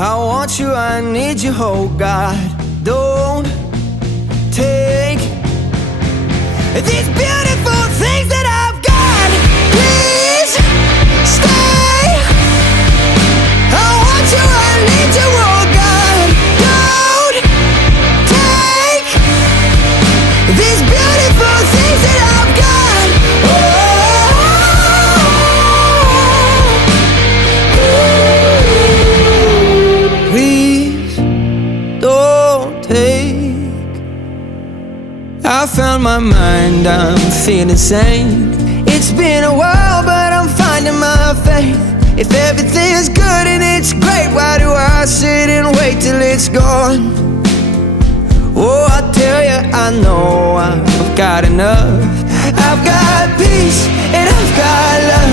I want you, I need you, oh God. Don't take these beautiful things that I've got. Please stay. I want you, I need you, oh God. Don't take these beautiful things that I've got. Please don't take. I found my mind, I'm feeling sane. It's been a while, but I'm finding my faith. If everything's good and it's great, why do I sit and wait till it's gone? Oh, I tell you, I know I've got enough. I've got peace and I've got love.